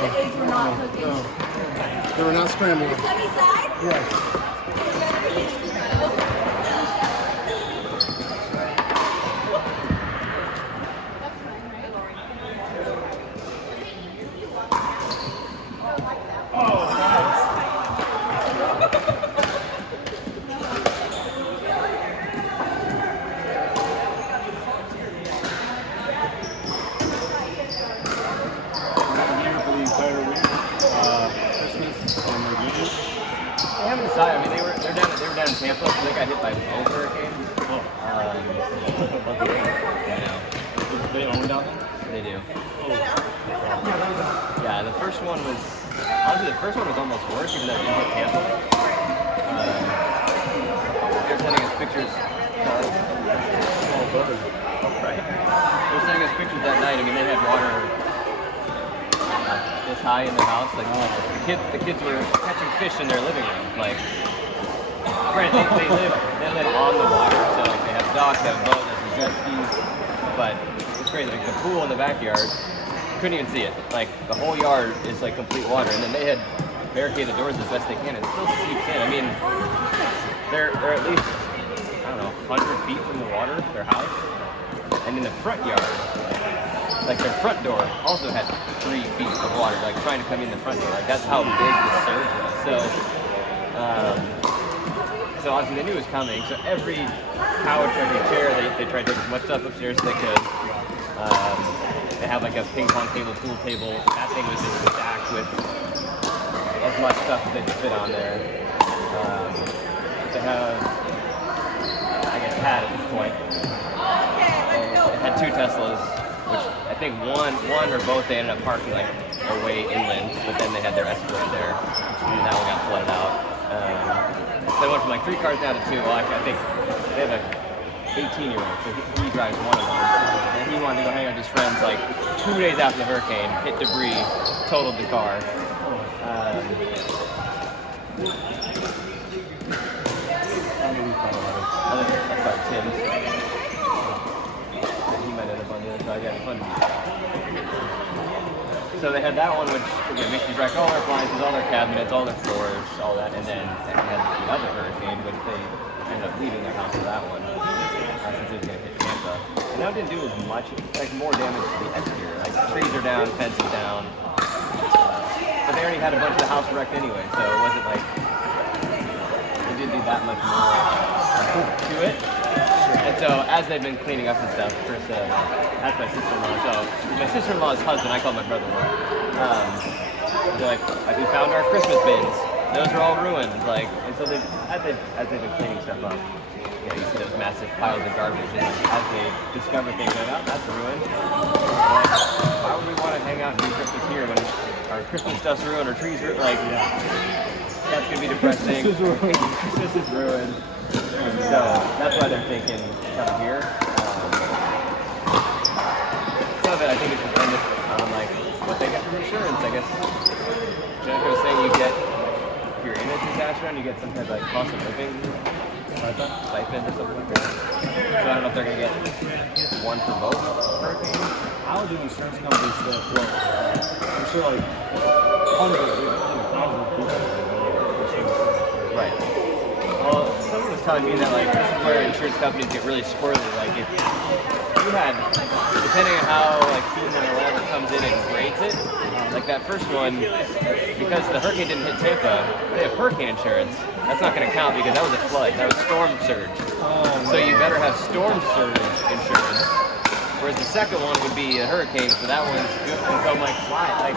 the eggs were not cooking. No. They were not scrambled. Sunny side? Yes. They haven't decided. I mean, they were down in Tampa, so they got hit by both hurricanes. Do they own down there? They do. Yeah, the first one was honestly almost worse even though it didn't hit Tampa. They're sending us pictures. Right. They're sending us pictures that night. I mean, they had water this high in their house. Like the kids were catching fish in their living room. Like, granted, they live on the water, so like they have docks, they have boats, they have jet skis. But it's crazy. Like the pool in the backyard, couldn't even see it. Like the whole yard is like complete water, and then they had barricaded doors as best they can, and it still seeps in. I mean, they're at least 100 feet from the water, their house, and in the front yard. Like their front door also had 3 feet of water, like trying to come in the front door. Like that's how big the surge was. So obviously they knew it was coming. So every couch, every chair, they tried to take as much stuff upstairs as they could. They have like a ping pong table, pool table. That thing was just stacked with as much stuff as they could fit on there. They have, I guess, had at this point. They had 2 Teslas. Which I think one or both they ended up parking like away inland, but then they had their Escalade there, and that one got flooded out. They went from like 3 cars down to 2. Well, actually, I think they have a 18-year-old, so he drives one of them, and he wanted to go hang out with his friends like 2 days after the hurricane, hit debris, totaled the car. That's Tim's. So they had that one, which again makes you wreck all their appliances, all their cabinets, all their floors, all that, and then they had the other hurricane, which they ended up leaving their house for that one, since it was going to hit Tampa. And that didn't do as much, like more damage to the exterior. Like trees are down, fences down, but they already had a bunch of the house wrecked anyway, so it wasn't like they didn't do that much more to it. And so as they've been cleaning up and stuff, Chris, that's my sister-in-law. So my sister-in-law's husband, I call my brother-in-law. They're like, we found our Christmas bins. Those are all ruined. Like, and so as they've been cleaning stuff up, you see those massive piles of garbage. And as they discover things, like, oh, that's ruined. Like, why would we want to hang out and do Christmas here when our Christmas stuff's ruined, our trees are like, that's gonna be depressing. Christmas is ruined. So that's why they're thinking come here. Some of it I think is dependent on like what they get from insurance. I guess Jennifer was saying you get, if you're in a disaster, and you get some kind of like cost of living stipend or something like that. So I don't know if they're gonna get one for both hurricanes. How do insurance companies still float? I'm sure like hundreds of people. Right. Well, someone was telling me that like this is where insurance companies get really squirrely. Like if you had, depending on how like FEMA or whatever comes in and grades it, like that first one, because the hurricane didn't hit Tampa, they have hurricane insurance. That's not going to count because that was a flood. That was storm surge. So you better have storm surge insurance. Whereas the second one would be a hurricane, so that one's good until like fly. Like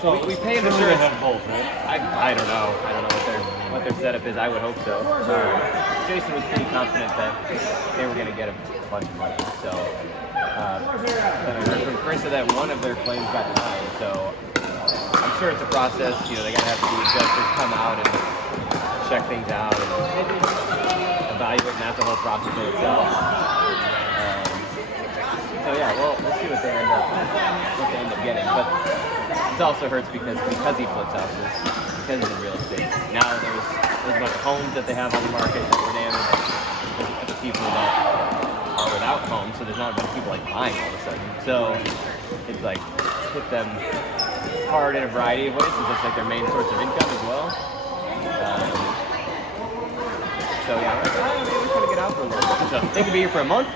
So we pay the insurance. have both, right? I don't know. I don't know what their setup is. I would hope so. Jason was pretty confident that they were going to get a bunch of money. So then I heard from Chris that one of their claims got denied. So I'm sure it's a process. You know, they got to have the adjusters come out and check things out and evaluate and that's the whole process in itself. So yeah, well, we'll see what they end up getting. But it also hurts because he flips houses, because of the real estate. Now there's a bunch of homes that they have on the market that were damaged. There's a bunch of people that are without homes, so there's not a bunch of people like buying all of a sudden. So it's like hit them hard in a variety of ways, since it's like their main source of income as well. So yeah, I'm like, maybe we're trying to get out for a little bit. So they could be here for a month.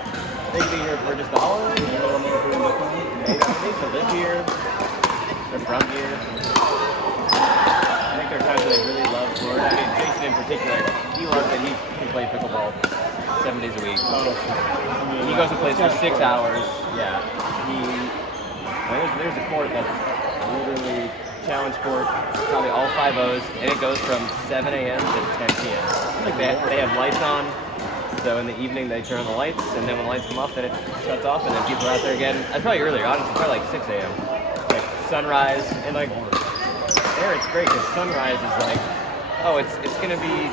They could be here for just the holiday. Maybe to live here. They're from here. I think there are times that they really love Florida. I mean, Jason in particular, he loves it. He can play pickleball 7 days a week. He goes and plays for 6 hours. Yeah. There's a court that's literally challenge court, probably all 5-0s, and it goes from 7 a.m. to 10 p.m. Like they have lights on, so in the evening they turn on the lights, and then when the lights come off, then it shuts off, and then people are out there again. That's probably earlier, honestly, probably like 6 a.m. Like sunrise, and like there it's great because sunrise is like, oh, it's gonna be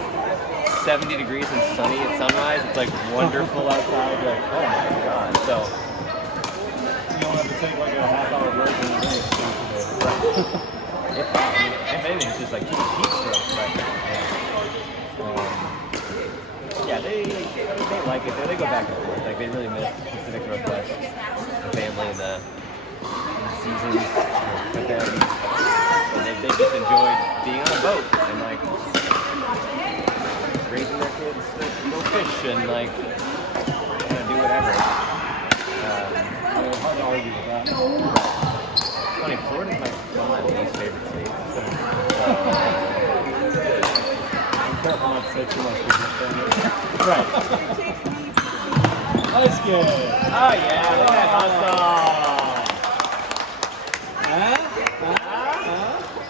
70 degrees and sunny at sunrise. It's like wonderful outside. Like, oh my god. So you don't have to take like a half-hour break in the day. if anything, it's just like too much heat stroke. But yeah, they like it. They go back and forth. Like they really miss Pacific Northwest, the family, and the seasons with them. And they just enjoyed being on a boat and like raising their kids to go fish and like do whatever. Hard to argue with that. Funny, Florida's one of my least favorite states. I'm careful not to say too much because right. Ice skate. Oh yeah, look at that awesome.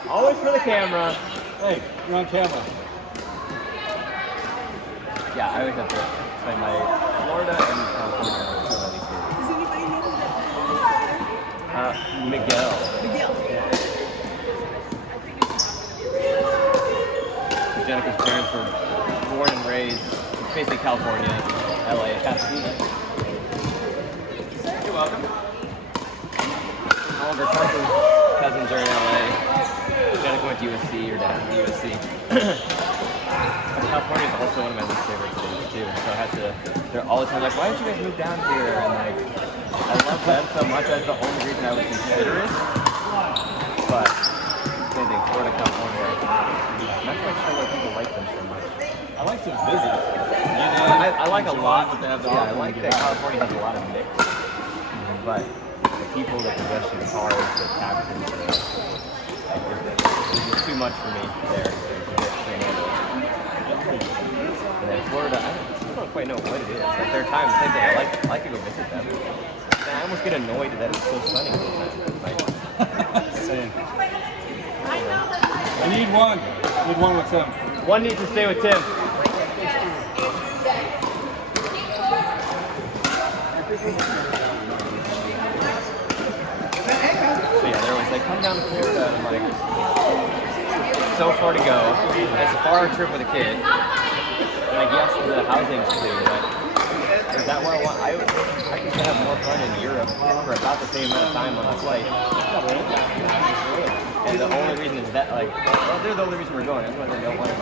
Always for the camera. Hey, you're on camera. Yeah, I always have to explain my Florida and California. Does anybody know who that Miguel. Miguel. Jenica's parents were born and raised basically California, LA, Pasadena. You're welcome. All of her cousins are in LA. Jenica went to USC, her dad went to USC. California is also one of my least favorite cities too. So I had to, they're all the time like, why did you guys move down here? And like, I love them so much. That's the only reason I would consider it. But same thing, Florida, California. I'm not quite sure why people like them so much. I like to visit. I like a lot. Yeah, I like that California has a lot of mix. But the people, the congestion, cars, the taxes, it's too much for me there. And then Florida, I still don't quite know what it is. Like there are times, same thing, I like to go visit them. And I almost get annoyed that it's so sunny all the time. Like, Same. I need one. I need one with Tim. one needs to stay with Tim. So yeah, they're always like, come down to Florida. And I'm like, so far to go. It's a far trip with a kid. And I guess the housing's too, but is that what I want? I can have more fun in Europe for about the same amount of time on a flight. And the only reason is that, like, well, they're the only reason we're going. That's why they don't want to be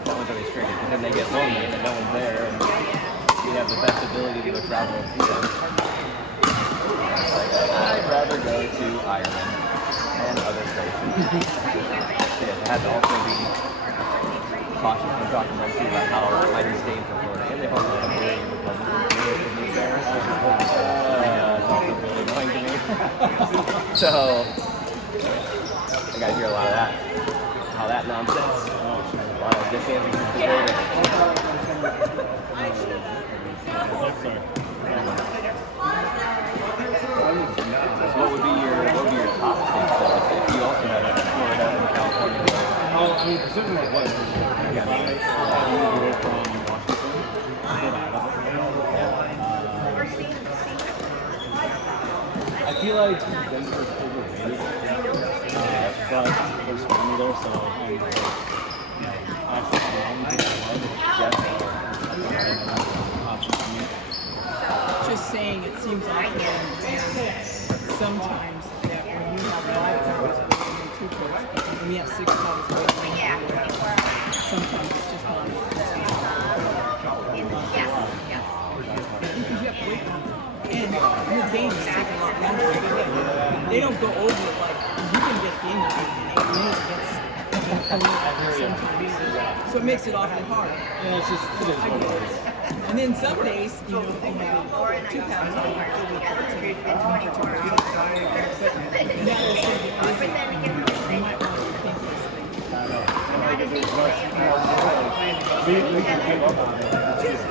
that one's always restricted, because then they get lonely and no one's there, and we have the best ability to go travel and see them. Like, I'd rather go to Ireland and other places. So yeah, it had to also be cautious when talking to them too about how I disdain for Florida. And they've also been very Republican there, which is also really annoying to me. So, I gotta hear a lot of that. How that nonsense. A lot of DeSantis is debated. So what would be your top states though, if you also had like Florida and California? Oh, I mean, Pacific Northwest. Yeah. I moved from Washington. I feel like Denver's overrated. But there's family there, so I'm option for me. Just saying, it seems like sometimes that when you have 5 hours between 2 courts, and we have 6 hours between 1 court, sometimes it's just not. Because you have to wait longer. And your games take a lot longer to get. They don't go over it like you can get games in 8 minutes against sometimes. So it makes it awfully hard. Yeah, it's just it is what it is. And then some days, you know, if you have 2 pounds, you can do it for 2 pounds. That will still get busy. You might want to think this thing. We can give up on it. It's just,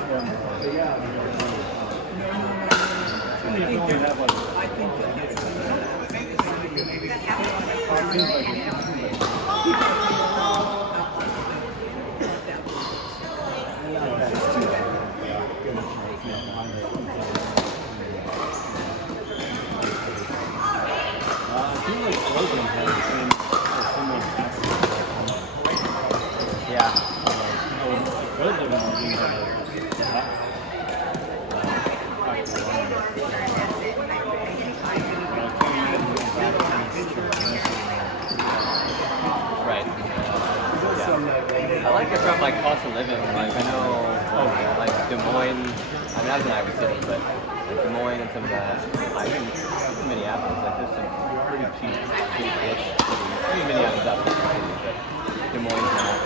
I think that I feel like Logan has the same similar Yeah. good living on these Right. Yeah. I like it from like cost of living. Like I know, like Des Moines. I mean, I was in Iowa City, but like Des Moines and some of that. I mean, Minneapolis. Like there's some pretty cheap-ish cities. I mean, Minneapolis is obviously crazy, but Des Moines not.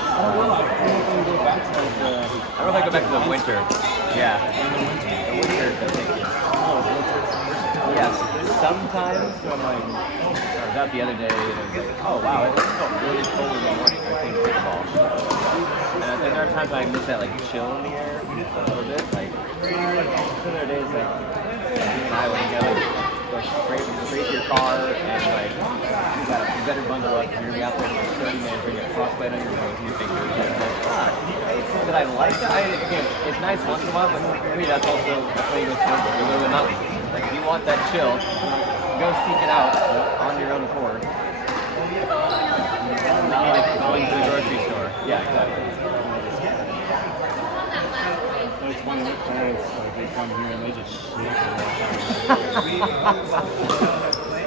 I don't know. I don't want to go back to like the. I don't know if I go back to the winter. Yeah. The winter is the big. Yes. Sometimes when like. I was out the other day and it was like, oh wow, it felt really cold in the morning. I played football. And there are times when I miss that like chill in the air a little bit. Like some other days like in Iowa, you gotta like scrape your car and like you better bundle up. You're gonna be out there for 30 minutes, you're gonna get frostbite on your nose and your fingers. And it's like, did I like that? Again, it's nice once in a while, but for me that's also that's why you go snowboard. You go to the mountains. Like if you want that chill, go seek it out on your own accord. Not like going to the grocery store. Yeah, exactly. It's funny, my parents, like, they come here and they just shit.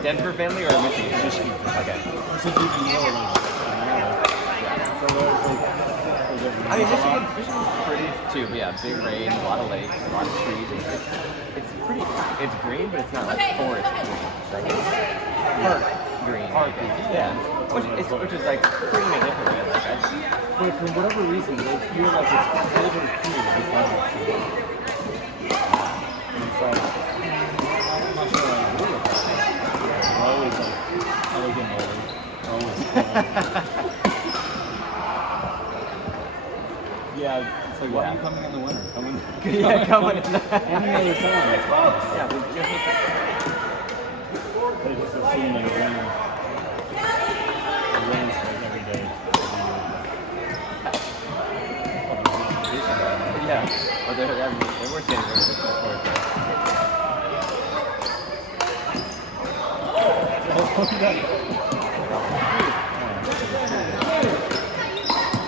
Denver family or Michigan? Michigan. Okay. This is even more like, so there's like, I mean, Michigan's pretty too, but yeah, big rain, a lot of lakes, a lot of trees. It's pretty, it's green, but it's not like forest green. It's like park green. Park green. Yeah. Which is like pretty different, man. Like, but for whatever reason, they feel like it's colder here because it's cool. And it's like, I'm not sure I agree with that. We're always like, elegant weather. Always yeah, it's like, why are you coming in the winter? Come in. yeah, coming in. Any other time. It's fine. Yeah, They just assume like rain. It rains like every day. yeah. Well, they were saying it was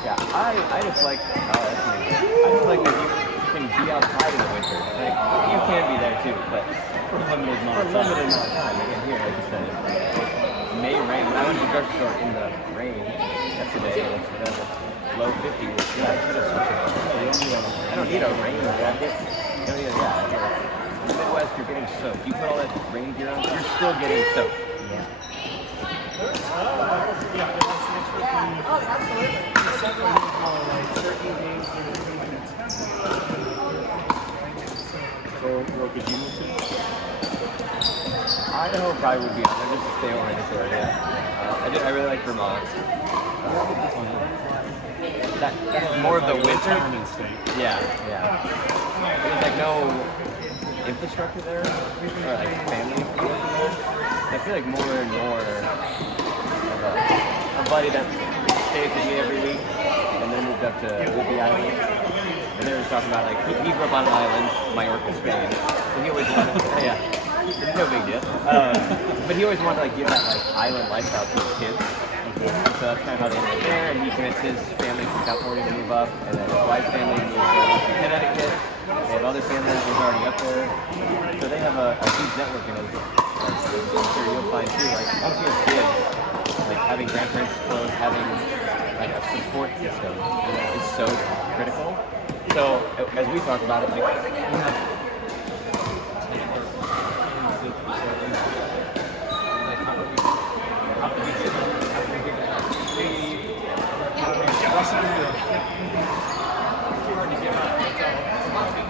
yeah, I just like, I just like that you can be outside in the winter. Like, you can be there too, but For a limited amount of for a limited amount of time. Again, here, like you said, it may rain. When I went to the grocery store in the rain yesterday, it was low 50s. Yeah, I don't need a rain jacket. You don't need a, in the Midwest, you're getting soaked. You put all that rain gear on, you're still getting soaked. So, where could you move to? Idaho probably would be on there just to stay over in this area. I really like Vermont. That's more of the winter. Retirement state. Yeah. There's like no infrastructure there, or like family infrastructure there. I feel like more and more of a buddy that stays with me every week, and then moved up to Whidbey Island. And they were talking about like he grew up on an island, Majorca, Spain. So he always wanted, it's no big deal. But he always wanted to like give that like island lifestyle to his kids. So that's kind of how they ended up there. And he convinced his family from California to move up, and then his wife's family moved to Connecticut. They have other family members already up there. So they have a huge network, and I'm sure you'll find too. Like once you have kids, like having grandparents close, having like a support system is so critical. So as we talk about it, like we have Watch the video.